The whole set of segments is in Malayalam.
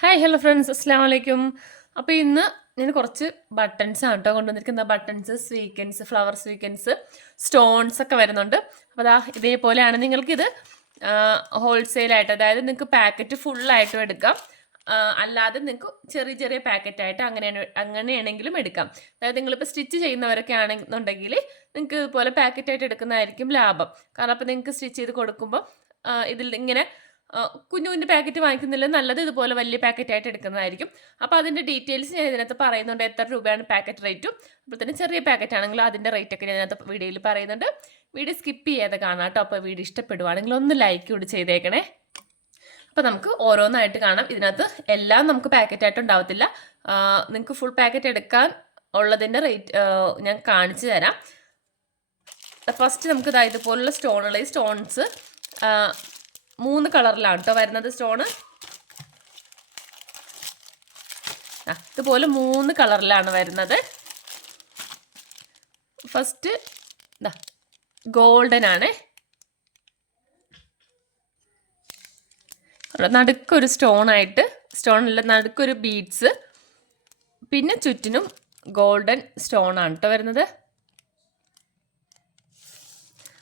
ഹായ് ഹലോ ഫ്രണ്ട്സ് അസ്സാം വലൈക്കും അപ്പോൾ ഇന്ന് ഞാൻ കുറച്ച് ബട്ടൺസ് ആണ് കേട്ടോ കൊണ്ടുവന്നിരിക്കുന്ന buttons sequins flower sequins stones ഒക്കെ വരുന്നുണ്ട്. അപ്പോൾ അതാ ഇതേപോലെയാണ് നിങ്ങൾക്കിത് ഹോൾസെയിലായിട്ട് അതായത് നിങ്ങൾക്ക് പാക്കറ്റ് ഫുള്ളായിട്ടും എടുക്കാം. അല്ലാതെ നിങ്ങൾക്ക് ചെറിയ ചെറിയ പാക്കറ്റായിട്ട് അങ്ങനെ അങ്ങനെയാണെങ്കിലും എടുക്കാം. അതായത് നിങ്ങളിപ്പോൾ സ്റ്റിച്ച് ചെയ്യുന്നവരൊക്കെ ആണെന്നുണ്ടെങ്കിൽ നിങ്ങൾക്ക് ഇതുപോലെ പാക്കറ്റായിട്ട് എടുക്കുന്നതായിരിക്കും ലാഭം. കാരണം അപ്പോൾ നിങ്ങൾക്ക് സ്റ്റിച്ച് ചെയ്ത് കൊടുക്കുമ്പോൾ ഇതിൽ ഇങ്ങനെ കുഞ്ഞു കുഞ്ഞു പാക്കറ്റ് വാങ്ങിക്കുന്നില്ല. നല്ലത് ഇതുപോലെ വലിയ പാക്കറ്റായിട്ട് എടുക്കുന്നതായിരിക്കും. അപ്പോൾ അതിന്റെ ഡീറ്റെയിൽസ് ഞാൻ ഇതിനകത്ത് പറയുന്നുണ്ട്. എത്ര രൂപയാണ് പാക്കറ്റ് റേറ്റും അപ്പോൾ തന്നെ ചെറിയ പാക്കറ്റ് ആണെങ്കിൽ അതിന്റെ റേറ്റ് ഒക്കെ ഞാൻ ഇതിനകത്ത് വീഡിയോയിൽ പറയുന്നുണ്ട്. വീഡിയോ സ്കിപ്പ് ചെയ്യാതെ കാണാം കേട്ടോ. അപ്പോൾ വീഡിയോ ഇഷ്ടപ്പെടുവാണെങ്കിൽ ഒന്ന് ലൈക്ക് കൂടി ചെയ്തേക്കണേ. അപ്പോൾ നമുക്ക് ഓരോന്നായിട്ട് കാണാം. ഇതിനകത്ത് എല്ലാം നമുക്ക് പാക്കറ്റായിട്ട് ഉണ്ടാവത്തില്ല. നിങ്ങൾക്ക് ഫുൾ പാക്കറ്റ് എടുക്കാൻ ഉള്ളതിന്റെ റേറ്റ് ഞാൻ കാണിച്ചു തരാം. ഫസ്റ്റ് നമുക്ക് ഇതാ ഇതുപോലുള്ള സ്റ്റോണുള്ള ഈ സ്റ്റോൺസ് മൂന്ന് കളറിലാണ് കേട്ടോ വരുന്നത് സ്റ്റോണ്. ഇതുപോലെ മൂന്ന് കളറിലാണ് വരുന്നത്. ഫസ്റ്റ് ഇതാ ഗോൾഡൻ ആണ് നടുക്കൊരു സ്റ്റോൺ ആയിട്ട് സ്റ്റോണില്ല നടുക്കൊരു ബീഡ്സ്. പിന്നെ ചുറ്റിനും ഗോൾഡൻ സ്റ്റോൺ ആണ് കേട്ടോ വരുന്നത്.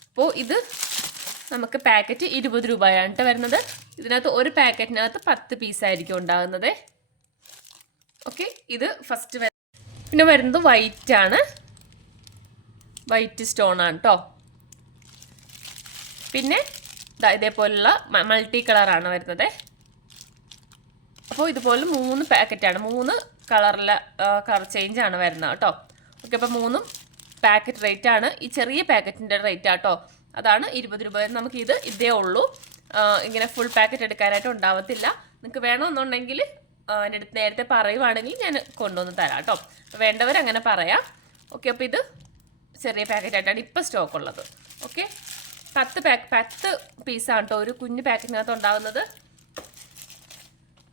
അപ്പോൾ ഇത് നമുക്ക് പാക്കറ്റ് ഇരുപത് രൂപയാണ് കേട്ടോ വരുന്നത്. ഇതിനകത്ത് ഒരു പാക്കറ്റിനകത്ത് പത്ത് പീസായിരിക്കും ഉണ്ടാകുന്നത്. ഓക്കെ ഇത് ഫസ്റ്റ് പിന്നെ വരുന്നത് വൈറ്റ് ആണ്. വൈറ്റ് സ്റ്റോൺ ആണ് കേട്ടോ പിന്നെ ഇതേപോലുള്ള മൾട്ടി കളറാണ് വരുന്നത്. അപ്പോൾ ഇതുപോലെ മൂന്ന് പാക്കറ്റാണ് മൂന്ന് കളറിലെ കളർ ചേഞ്ച് ആണ് വരുന്നത് കേട്ടോ ഓക്കെ അപ്പോൾ മൂന്നും പാക്കറ്റ് റേറ്റ് ആണ്. ഈ ചെറിയ പാക്കറ്റിന്റെ റേറ്റ് ആട്ടോ അതാണ് ഇരുപത് രൂപ. നമുക്ക് ഇത് ഇതേ ഉള്ളൂ ഇങ്ങനെ ഫുൾ പാക്കറ്റ് എടുക്കാനായിട്ട് ഉണ്ടാവത്തില്ല. നിങ്ങൾക്ക് വേണമെന്നുണ്ടെങ്കിൽ എന്റെ അടുത്ത് നേരത്തെ പറയുവാണെങ്കിൽ ഞാൻ കൊണ്ടുവന്ന് തരാം കേട്ടോ. അങ്ങനെ പറയാം. ഓക്കെ അപ്പോൾ ഇത് ചെറിയ പാക്കറ്റായിട്ടാണ് ഇപ്പോൾ സ്റ്റോക്ക് ഉള്ളത്. ഓക്കെ പത്ത് പാക്ക് പത്ത് പീസാണ് കേട്ടോ. ഒരു കുഞ്ഞു പാക്കറ്റിനകത്ത് ഉണ്ടാകുന്നത്.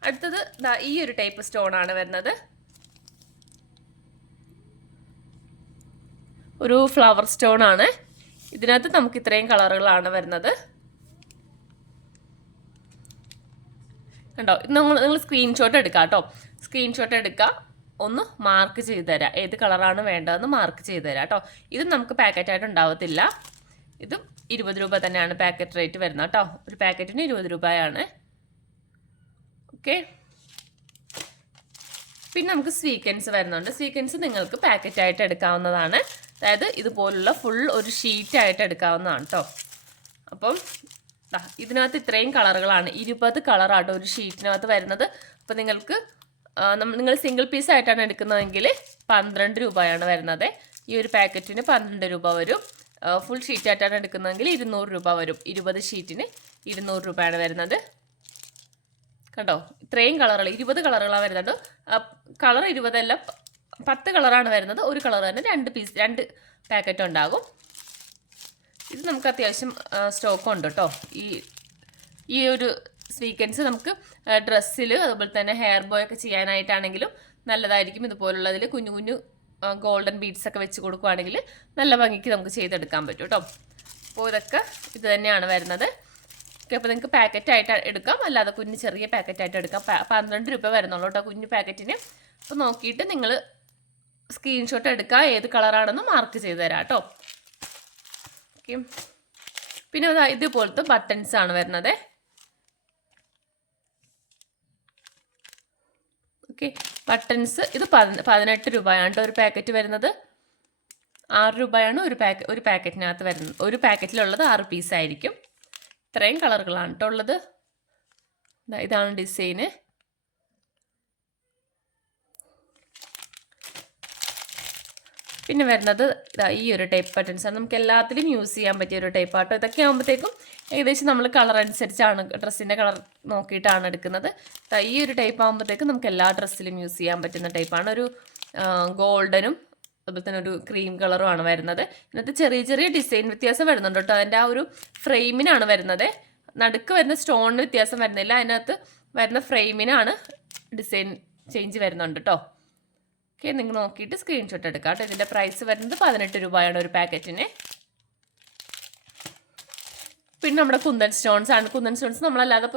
അടുത്തത് ഈ ഒരു ടൈപ്പ് സ്റ്റോൺ ആണ് വരുന്നത്. ഒരു ഫ്ലവർ സ്റ്റോൺ ആണ്. ഇതിനകത്ത് നമുക്ക് ഇത്രയും കളറുകളാണ് വരുന്നത്. കണ്ടോ? നമ്മൾ നിങ്ങൾ സ്ക്രീൻഷോട്ട് എടുക്കാം കേട്ടോ. സ്ക്രീൻഷോട്ട് എടുക്കുക. ഒന്ന് മാർക്ക് ചെയ്ത് തരാം. ഏത് കളറാണ് വേണ്ടതെന്ന് മാർക്ക് ചെയ്ത് തരാം കേട്ടോ. ഇത് നമുക്ക് പാക്കറ്റായിട്ട് ഉണ്ടാവത്തില്ല. ഇതും ഇരുപത് രൂപ തന്നെയാണ് പാക്കറ്റ് റേറ്റ് വരുന്നത് കേട്ടോ. ഒരു പാക്കറ്റിന് ഇരുപത് രൂപയാണ്. ഓക്കെ പിന്നെ നമുക്ക് സ്വീക്കൻസ് വരുന്നുണ്ട്. സ്വീക്കൻസ് നിങ്ങൾക്ക് പാക്കറ്റായിട്ട് എടുക്കാവുന്നതാണ്. അതായത് ഇതുപോലുള്ള ഫുൾ ഒരു ഷീറ്റായിട്ട് എടുക്കാവുന്നതാണ് കേട്ടോ അപ്പം ഇതിനകത്ത് ഇത്രയും കളറുകളാണ്. ഇരുപത് കളറാണ് ഒരു ഷീറ്റിനകത്ത് വരുന്നത്. അപ്പം നിങ്ങൾക്ക് നിങ്ങൾ സിംഗിൾ പീസ് ആയിട്ടാണ് എടുക്കുന്നതെങ്കിൽ പന്ത്രണ്ട് രൂപയാണ് വരുന്നത്. ഈ ഒരു പാക്കറ്റിന് പന്ത്രണ്ട് രൂപ വരും. ഫുൾ ഷീറ്റായിട്ടാണ് എടുക്കുന്നതെങ്കിൽ ഇരുന്നൂറ് രൂപ വരും. ഇരുപത് ഷീറ്റിന് ഇരുന്നൂറ് രൂപയാണ് വരുന്നത്. കണ്ടോ? ഇത്രയും കളറുകൾ ഇരുപത് കളറുകളാണ് വരുന്നത്. കളർ ഇരുപതല്ല പത്ത് കളറാണ് വരുന്നത്. ഒരു കളർ തന്നെ രണ്ട് പീസ് രണ്ട് പാക്കറ്റ് ഉണ്ടാകും. ഇത് നമുക്ക് അത്യാവശ്യം സ്റ്റോക്ക് ഉണ്ട് കേട്ടോ ഈ ഈ ഒരു സ്വീക്കൻസ് നമുക്ക് ഡ്രസ്സിൽ അതുപോലെ തന്നെ ഹെയർ ബോയ് ഒക്കെ ചെയ്യാനായിട്ടാണെങ്കിലും നല്ലതായിരിക്കും. ഇതുപോലുള്ളതിൽ കുഞ്ഞു കുഞ്ഞു ഗോൾഡൻ ബീഡ്സ് ഒക്കെ വെച്ച് കൊടുക്കുവാണെങ്കിൽ നല്ല ഭംഗിക്ക് നമുക്ക് ചെയ്തെടുക്കാൻ പറ്റും കേട്ടോ അപ്പോൾ ഇതൊക്കെ ഇത് തന്നെയാണ് വരുന്നത്. അപ്പോൾ നിങ്ങൾക്ക് പാക്കറ്റായിട്ട് എടുക്കാം. അല്ലാതെ കുഞ്ഞ് ചെറിയ പാക്കറ്റായിട്ട് എടുക്കാം. പന്ത്രണ്ട് രൂപ വരുന്നുള്ളൂ കേട്ടോ കുഞ്ഞു പാക്കറ്റിന് അപ്പോൾ നോക്കിയിട്ട് നിങ്ങൾ സ്ക്രീൻഷോട്ട് എടുക്കുക ഏത് കളറാണെന്ന് മാർക്ക് ചെയ്ത് തരാം കേട്ടോ ഓക്കെ പിന്നെ ഇതുപോലത്തെ ബട്ടൺസ് ആണ് വരുന്നത്. ഓക്കെ ബട്ടൺസ് ഇത് പതിന- പതിനെട്ട് രൂപയാണ് കേട്ടോ ഒരു പാക്കറ്റ് വരുന്നത്. ആറ് രൂപയാണ് ഒരു പാക്ക ഒരു പാക്കറ്റിനകത്ത് വരുന്നത്. ഒരു പാക്കറ്റിലുള്ളത് ആറ് പീസായിരിക്കും ഇത്രയും കളറുകളാണ് കേട്ടോ ഉള്ളത്. ഇതാണ് ഡിസൈന് പിന്നെ വരുന്നത് ഈ ഒരു ടൈപ്പ് ബട്ടൺസ് ആണ്. നമുക്ക് എല്ലാത്തിലും യൂസ് ചെയ്യാൻ പറ്റിയ ഒരു ടൈപ്പ് ആട്ടോ. ഇതൊക്കെ ആകുമ്പോഴത്തേക്കും ഏകദേശം നമ്മൾ കളർ അനുസരിച്ചാണ് ഡ്രസ്സിന്റെ കളർ നോക്കിയിട്ടാണ് എടുക്കുന്നത്. ഈ ഒരു ടൈപ്പ് ആകുമ്പോഴത്തേക്കും നമുക്ക് എല്ലാ ഡ്രസ്സിലും യൂസ് ചെയ്യാൻ പറ്റുന്ന ടൈപ്പാണ് ഒരു ഗോൾഡനും അതുപോലെ തന്നെ ഒരു ക്രീം കളറുമാണ് വരുന്നത്. ഇതിനകത്ത് ചെറിയ ചെറിയ ഡിസൈൻ വ്യത്യാസം വരുന്നുണ്ട് കേട്ടോ. അതിന്റെ ആ ഒരു ഫ്രെയിമിനാണ് വരുന്നത്. നടുക്ക് വരുന്ന സ്റ്റോണിന് വ്യത്യാസം വരുന്നില്ല. അതിനകത്ത് വരുന്ന ഫ്രെയിമിനാണ് ഡിസൈൻ ചേഞ്ച് വരുന്നുണ്ട് കേട്ടോ. ഓക്കെ നിങ്ങൾ നോക്കിയിട്ട് സ്ക്രീൻഷോട്ട് എടുക്കാം കേട്ടോ. ഇതിന്റെ പ്രൈസ് വരുന്നത് പതിനെട്ട് രൂപയാണ് ഒരു പാക്കറ്റിന് പിന്നെ നമ്മുടെ കുന്തൻ സ്റ്റോൺസ് ആണ്. കുന്തൻ സ്റ്റോൺസ് നമ്മളല്ലാതെ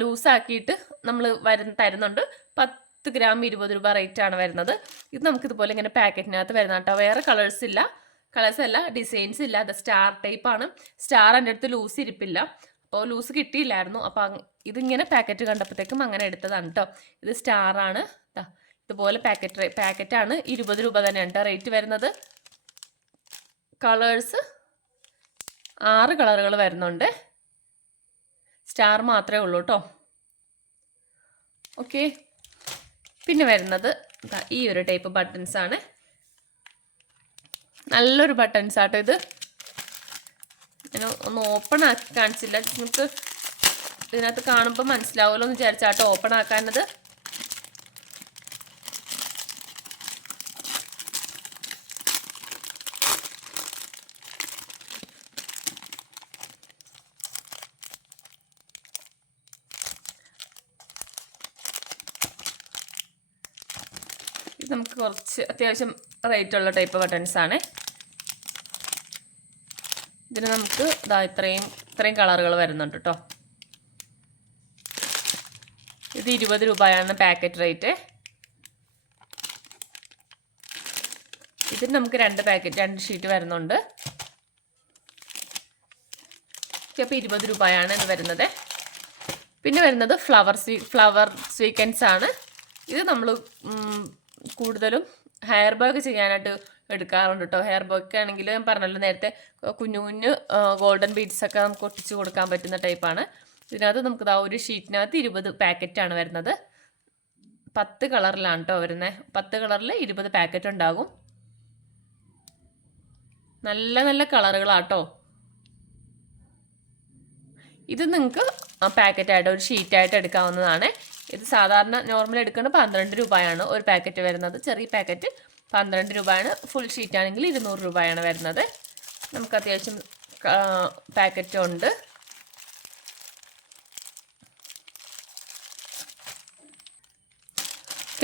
ലൂസാക്കിയിട്ട് നമ്മൾ വരുന്ന തരുന്നുണ്ട്. പത്ത് ഗ്രാം ഇരുപത് രൂപ റേറ്റ് ആണ് വരുന്നത്. ഇത് നമുക്കിതുപോലെ ഇങ്ങനെ പാക്കറ്റിനകത്ത് വരുന്ന കേട്ടോ. വേറെ കളേഴ്സ് ഇല്ല. കളേഴ്സ് അല്ല ഡിസൈൻസ് ഇല്ല. അത് സ്റ്റാർ ടൈപ്പ് ആണ്. സ്റ്റാർ എന്റെ അടുത്ത് ലൂസ് ഇരിപ്പില്ല. അപ്പോൾ ലൂസ് കിട്ടിയില്ലായിരുന്നു. അപ്പോൾ ഇതിങ്ങനെ പാക്കറ്റ് കണ്ടപ്പോഴത്തേക്കും അങ്ങനെ എടുത്തതാണ് കേട്ടോ. ഇത് ദാ ഇതുപോലെ പാക്കറ്റ് പാക്കറ്റാണ് ഇരുപത് രൂപ തന്നെയാണ് റേറ്റ് വരുന്നത് കളേഴ്സ് ആറ് കളറുകൾ വരുന്നുണ്ട്. സ്റ്റാർ മാത്രമേ ഉള്ളൂ കേട്ടോ ഓക്കെ പിന്നെ വരുന്നത് ഈ ഒരു ടൈപ്പ് ബട്ടൺസ് ആണ്. നല്ലൊരു ബട്ടൺസ് ആട്ടോ ഇത്. ഞാൻ ഒന്ന് ഓപ്പൺ ആക്കി കാണിച്ചില്ല. നിങ്ങൾക്ക് ഇതിനകത്ത് കാണുമ്പോൾ മനസ്സിലാവുമല്ലോ എന്ന് വിചാരിച്ചാട്ടോ ഓപ്പൺ ആക്കാനത് നമുക്ക് കുറച്ച് അത്യാവശ്യം റേറ്റ് ഉള്ള ടൈപ്പ് ബട്ടൺസ് ആണ്. ഇതിന് നമുക്ക് ഇതാ ഇത്രയും ഇത്രയും കളറുകൾ വരുന്നുണ്ട് കേട്ടോ ഇത് ഇരുപത് രൂപയാണ് പാക്കറ്റ് റേറ്റ് ഇതിന് നമുക്ക് രണ്ട് പാക്കറ്റ് രണ്ട് ഷീറ്റ് വരുന്നുണ്ട്. അപ്പോൾ ഇരുപത് രൂപയാണ് ഇത് വരുന്നത്. പിന്നെ വരുന്നത് ഫ്ലവർ സ്വീ ഫ്ലവർ സ്വീക്കൻസ് ആണ്. ഇത് നമ്മൾ കൂടുതലും ഹെയർ ബാഗ് ചെയ്യാനായിട്ട് എടുക്കാറുണ്ട് കേട്ടോ ഹെയർ ബാഗ് ആണെങ്കിൽ ഞാൻ പറഞ്ഞല്ലോ നേരത്തെ കുഞ്ഞു കുഞ്ഞു ഗോൾഡൻ ബീഡ്സ് ഒക്കെ നമുക്ക് ഒട്ടിച്ച് കൊടുക്കാൻ പറ്റുന്ന ടൈപ്പാണ് ഇതിനകത്ത് നമുക്ക് ഇതാ ഒരു ഷീറ്റിനകത്ത് ഇരുപത് ആണ് വരുന്നത്. പത്ത് കളറിലാണ് കേട്ടോ വരുന്നത് പത്ത് കളറിൽ ഇരുപത് പാക്കറ്റ് ഉണ്ടാകും. നല്ല നല്ല കളറുകളാട്ടോ ഇത് നിങ്ങൾക്ക് പാക്കറ്റായിട്ട് ഒരു ഷീറ്റായിട്ട് എടുക്കാവുന്നതാണ്. ഇത് സാധാരണ നോർമൽ എടുക്കുന്നത് പന്ത്രണ്ട് രൂപയാണ് ഒരു പാക്കറ്റ് വരുന്നത്. ചെറിയ പാക്കറ്റ് പന്ത്രണ്ട് രൂപയാണ്. ഫുൾ ഷീറ്റ് ആണെങ്കിൽ ഇരുന്നൂറ് രൂപയാണ് വരുന്നത്. നമുക്ക് അത്യാവശ്യം പാക്കറ്റും ഉണ്ട്.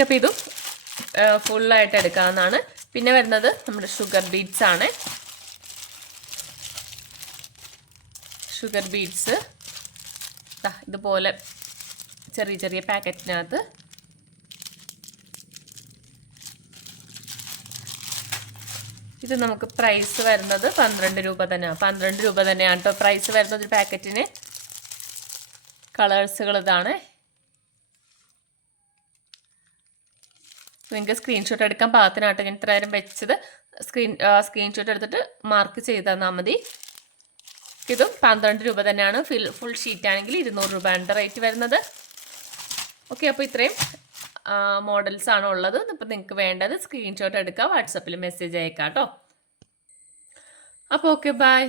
അപ്പോൾ ഇതും ഫുള്ളായിട്ട് എടുക്കാവുന്നതാണ്. പിന്നെ വരുന്നത് നമ്മുടെ ഷുഗർ ബീഡ്സ് ആണ്. ഷുഗർ ബീഡ്സ് ഇതുപോലെ ചെറിയ ചെറിയ പാക്കറ്റിനകത്ത് ഇത് നമുക്ക് പ്രൈസ് വരുന്നത് പന്ത്രണ്ട് രൂപ തന്നെയാണ് പന്ത്രണ്ട് രൂപ തന്നെയാണ് കേട്ടോ പ്രൈസ് വരുന്നത് ഒരു പാക്കറ്റിന്. കളേഴ്സുകൾ ഇതാണ്. നിങ്ങൾക്ക് സ്ക്രീൻഷോട്ട് എടുക്കാൻ പാകത്തിനാട്ടോ ഞാൻ ഇത്ര നേരം വെച്ചത്. സ്ക്രീൻ സ്ക്രീൻഷോട്ട് എടുത്തിട്ട് മാർക്ക് ചെയ്ത് തന്നാൽ മതി. ഇതും പന്ത്രണ്ട് രൂപ തന്നെയാണ്. ഫിൽ ഫുൾ ഷീറ്റ് ആണെങ്കിൽ ഇരുന്നൂറ് രൂപയാണ് റേറ്റ് വരുന്നത്. ഓക്കെ അപ്പോൾ ഇത്രയും മോഡൽസ് ആണ് ഉള്ളത്. ഇപ്പൊ നിങ്ങൾക്ക് വേണ്ടത് സ്ക്രീൻഷോട്ട് എടുക്കുക വാട്സപ്പിൽ മെസ്സേജ് അയക്കാം കേട്ടോ അപ്പോൾ ഓക്കെ ബൈ